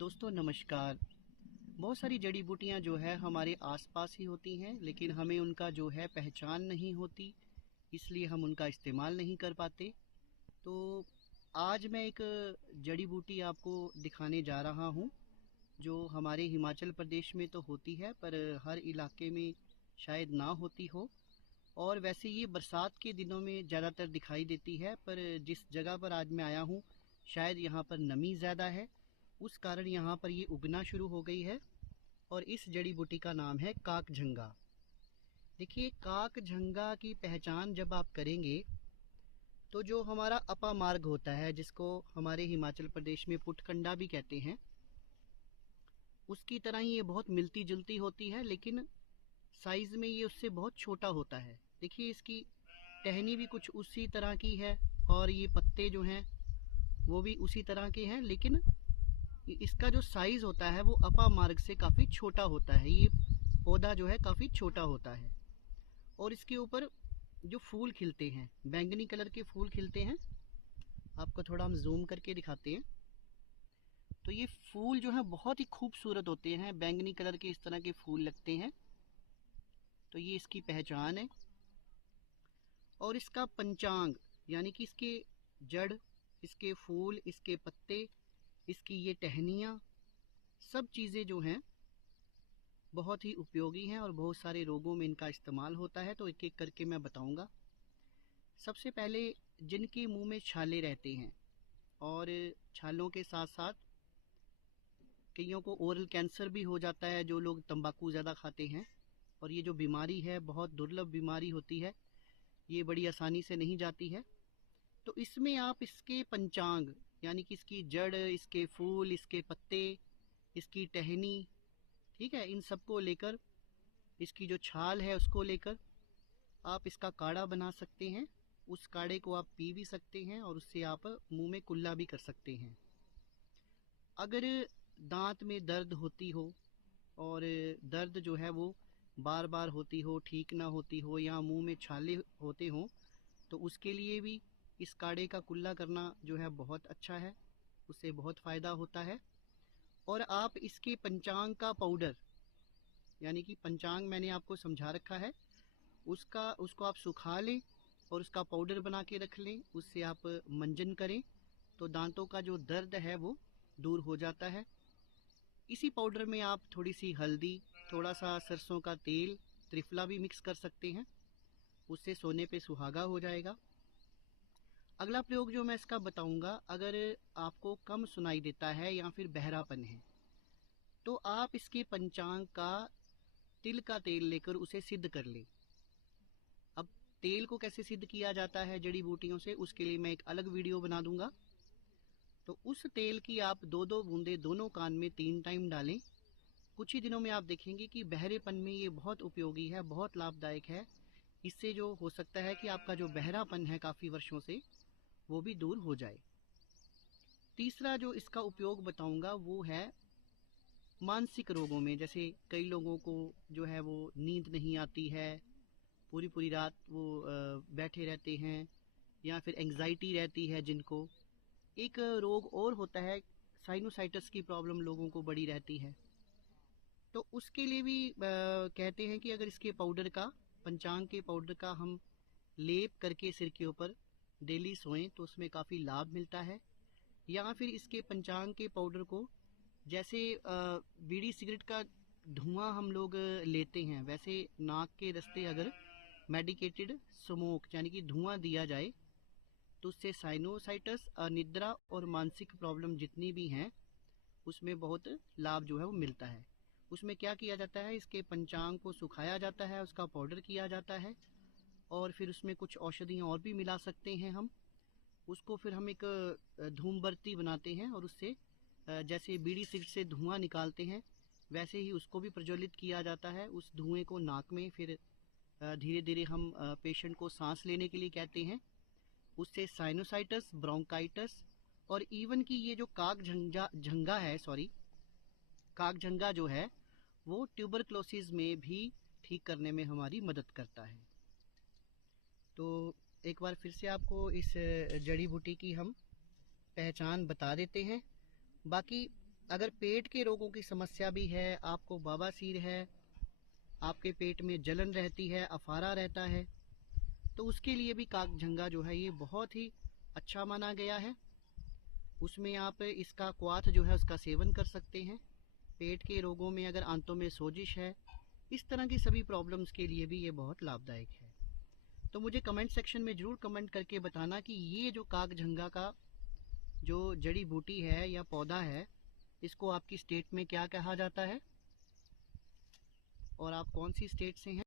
दोस्तों नमस्कार। बहुत सारी जड़ी बूटियां जो है हमारे आसपास ही होती हैं, लेकिन हमें उनका जो है पहचान नहीं होती, इसलिए हम उनका इस्तेमाल नहीं कर पाते। तो आज मैं एक जड़ी बूटी आपको दिखाने जा रहा हूं, जो हमारे हिमाचल प्रदेश में तो होती है पर हर इलाके में शायद ना होती हो। और वैसे ये बरसात के दिनों में ज़्यादातर दिखाई देती है, पर जिस जगह पर आज मैं आया हूँ शायद यहाँ पर नमी ज़्यादा है, उस कारण यहाँ पर ये उगना शुरू हो गई है। और इस जड़ी बूटी का नाम है काक झंगा। देखिए, काक झंगा की पहचान जब आप करेंगे तो जो हमारा अपा मार्ग होता है, जिसको हमारे हिमाचल प्रदेश में पुटकंडा भी कहते हैं, उसकी तरह ही ये बहुत मिलती जुलती होती है, लेकिन साइज़ में ये उससे बहुत छोटा होता है। देखिए, इसकी टहनी भी कुछ उसी तरह की है और ये पत्ते जो हैं वो भी उसी तरह के हैं, लेकिन इसका जो साइज़ होता है वो अपा मार्ग से काफ़ी छोटा होता है। ये पौधा जो है काफ़ी छोटा होता है और इसके ऊपर जो फूल खिलते हैं, बैंगनी कलर के फूल खिलते हैं। आपको थोड़ा हम जूम करके दिखाते हैं। तो ये फूल जो है बहुत ही खूबसूरत होते हैं, बैंगनी कलर के इस तरह के फूल लगते हैं। तो ये इसकी पहचान है। और इसका पंचांग, यानी कि इसके जड़, इसके फूल, इसके पत्ते, इसकी ये टहनियाँ, सब चीज़ें जो हैं बहुत ही उपयोगी हैं और बहुत सारे रोगों में इनका इस्तेमाल होता है। तो एक एक करके मैं बताऊंगा। सबसे पहले, जिनके मुंह में छाले रहते हैं और छालों के साथ साथ कईयों को ओरल कैंसर भी हो जाता है, जो लोग तंबाकू ज़्यादा खाते हैं। और ये जो बीमारी है बहुत दुर्लभ बीमारी होती है, ये बड़ी आसानी से नहीं जाती है। तो इसमें आप इसके पंचांग, यानी कि इसकी जड़, इसके फूल, इसके पत्ते, इसकी टहनी, ठीक है, इन सबको लेकर, इसकी जो छाल है उसको लेकर आप इसका काढ़ा बना सकते हैं। उस काढ़े को आप पी भी सकते हैं और उससे आप मुंह में कुल्ला भी कर सकते हैं। अगर दांत में दर्द होती हो और दर्द जो है वो बार बार होती हो, ठीक ना होती हो, या मुंह में छाले होते हों, तो उसके लिए भी इस काढ़े का कुल्ला करना जो है बहुत अच्छा है, उससे बहुत फ़ायदा होता है। और आप इसके पंचांग का पाउडर, यानी कि पंचांग मैंने आपको समझा रखा है, उसको आप सुखा लें और उसका पाउडर बना के रख लें। उससे आप मंजन करें तो दांतों का जो दर्द है वो दूर हो जाता है। इसी पाउडर में आप थोड़ी सी हल्दी, थोड़ा सा सरसों का तेल, त्रिफला भी मिक्स कर सकते हैं, उससे सोने पे सुहागा हो जाएगा। अगला प्रयोग जो मैं इसका बताऊंगा, अगर आपको कम सुनाई देता है या फिर बहरापन है, तो आप इसके पंचांग का तिल का तेल लेकर उसे सिद्ध कर लें। अब तेल को कैसे सिद्ध किया जाता है जड़ी बूटियों से, उसके लिए मैं एक अलग वीडियो बना दूंगा। तो उस तेल की आप दो दो बूंदे दोनों कान में 3 टाइम डालें। कुछ ही दिनों में आप देखेंगे कि बहरेपन में ये बहुत उपयोगी है, बहुत लाभदायक है। इससे जो हो सकता है कि आपका जो बहरापन है काफ़ी वर्षों से, वो भी दूर हो जाए। तीसरा जो इसका उपयोग बताऊंगा वो है मानसिक रोगों में। जैसे कई लोगों को जो है वो नींद नहीं आती है, पूरी पूरी रात वो बैठे रहते हैं, या फिर एंग्जाइटी रहती है जिनको। एक रोग और होता है, साइनोसाइटिस की प्रॉब्लम लोगों को बड़ी रहती है। तो उसके लिए भी कहते हैं कि अगर इसके पाउडर का, पंचांग के पाउडर का हम लेप करके सिर के ऊपर डेली सोएं तो उसमें काफ़ी लाभ मिलता है। या फिर इसके पंचांग के पाउडर को, जैसे बीड़ी सिगरेट का धुआं हम लोग लेते हैं, वैसे नाक के रास्ते अगर मेडिकेटेड स्मोक, यानी कि धुआं दिया जाए, तो उससे साइनोसाइटिस, अनिद्रा और मानसिक प्रॉब्लम जितनी भी हैं उसमें बहुत लाभ जो है वो मिलता है। उसमें क्या किया जाता है, इसके पंचांग को सुखाया जाता है, उसका पाउडर किया जाता है, और फिर उसमें कुछ औषधियाँ और भी मिला सकते हैं हम। उसको फिर हम एक धूमबत्ती बनाते हैं और उससे जैसे बीड़ी सिगरेट से धुआं निकालते हैं, वैसे ही उसको भी प्रज्वलित किया जाता है। उस धुएं को नाक में फिर धीरे धीरे हम पेशेंट को सांस लेने के लिए कहते हैं। उससे साइनोसाइटिस, ब्रोंकाइटिस, और इवन कि ये जो काक झंगा झंगा है, सॉरी, काक झंगा जो है वो ट्यूबरक्लोसिस में भी ठीक करने में हमारी मदद करता है। तो एक बार फिर से आपको इस जड़ी बूटी की हम पहचान बता देते हैं। बाकी अगर पेट के रोगों की समस्या भी है, आपको बवासीर है, आपके पेट में जलन रहती है, अफारा रहता है, तो उसके लिए भी काकझंगा जो है ये बहुत ही अच्छा माना गया है। उसमें आप इसका क्वाथ जो है उसका सेवन कर सकते हैं। पेट के रोगों में अगर आंतों में सोजिश है, इस तरह की सभी प्रॉब्लम्स के लिए भी ये बहुत लाभदायक है। तो मुझे कमेंट सेक्शन में ज़रूर कमेंट करके बताना कि ये जो काकझंगा का जो जड़ी बूटी है या पौधा है, इसको आपकी स्टेट में क्या कहा जाता है और आप कौन सी स्टेट से हैं।